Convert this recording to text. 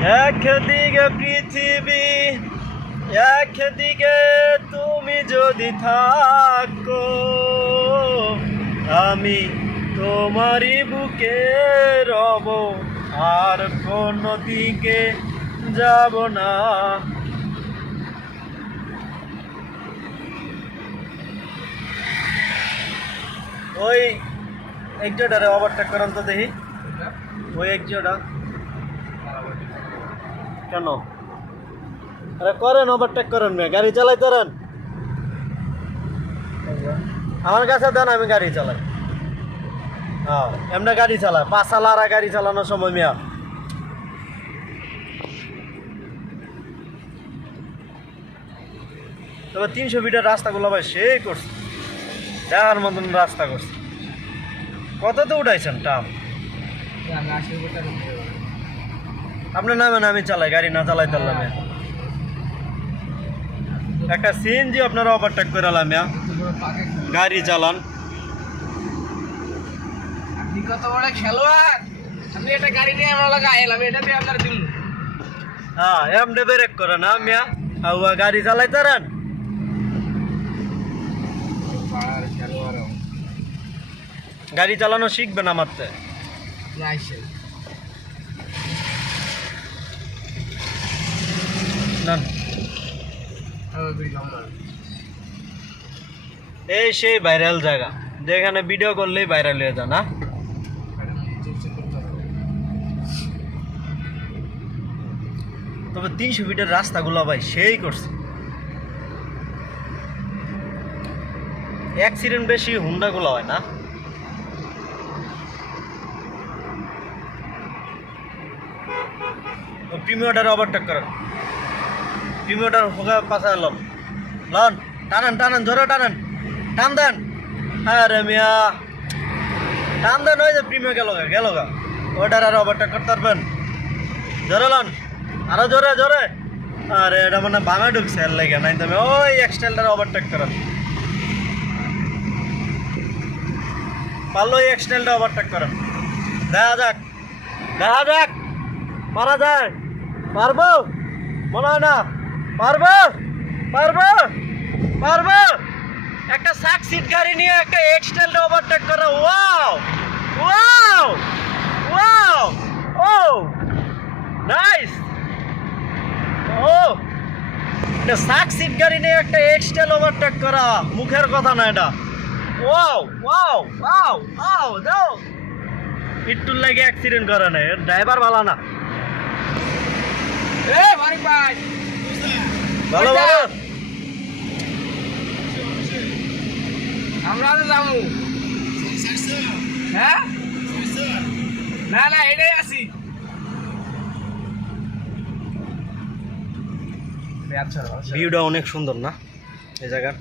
একদিকে পৃথিবী, একদিকে তুমি যদি থাকো, আমি তোমারই বুকে রব, আর কোনো দিকে যাব না। ওই একজোটারে ওভারটেক করেন তো দেখি, ওই একজোটা কেন? আরে করেন, ওভারটেক করেন, মেয়ে গাড়ি চালাইতে পারেন? আমার কাছে দেন, আমি গাড়ি চালাই। হ্যাঁ, এমনি গাড়ি চালায়, পাঁচালারা গাড়ি চালানোর সময় মেয়া। তবে 300 ফিটের রাস্তাগুলো ভাই সেই করছে, দেখার মতন রাস্তা করছে। কত তো উঠাইছেন টাম? আপনি নামেন, আমি চালাই, গাড়ি না চালাই তাহলে একটা সিএনজি আপনারা ওভারটেক করে এলাম, গাড়ি চালান। আপনি কত বড় খেলোয়াড়, আপনি একটা গাড়ি নিয়ে আমার লাগা আইলাম, এটা দিয়ে আপনার দিন। হ্যাঁ, এমনি ব্রেক করে না মিয়া, আউয়া গাড়ি চালাইতে রান। গাড়ি চালানো শিখবেন আমার তে। এই সেই ভাইরাল জায়গা, যেখানে ভিডিও করলেই ভাইরাল হয়ে যায় না? তবে 300 ফিটের রাস্তাগুলো ভাই সেই করছে। অ্যাক্সিডেন্ট বেশি হুন্ডাগুলো হয় না? প্রিমিয়ারটারে ওভারটেক করেন, প্রিমিয়ারটার হোগা পাশা এলাম, লন টানান টানান, জোরে টানান, টান দেন। আরে মিয়া টান দেন, ওই যে প্রিমিয়ার গেল গা, ওটার আর ওভারটেক করতে পারবেন? জোরে লন, আরো জোরে জোরে। আরে এটা মানে ভাঙা ঢুকছে, এর লাগে নাই তুমি ওই এক্সটেলটারে ওভারটেক করেন, পারলো ওই এক্সটেলটা ওভারটেক করেন। দেখা যাক, দেখা যাক পারা যায়, পারবো মনে হয় না। পারবো পারবো পারবো, একটা সাকসিড গাড়ি নিয়ে একটা এক্সটেলটা ওভারটেক করা। ওয়াও ওয়াও ওয়াও, ও নাইস। ও এটা সাকসিড গাড়ি নিয়ে একটা এক্সটেল ওভারটেক করা মুখের কথা না এটা। ওয়াও ওয়াও ওয়াও ওয়াও, যাও একটু লাগে অ্যাক্সিডেন্ট করে না, ড্রাইভার ভালো না। ভালো ভালো, আমরা তো যাবো। হ্যাঁ, না না এটাই আছি। ভিউটা অনেক সুন্দর না এই জায়গার?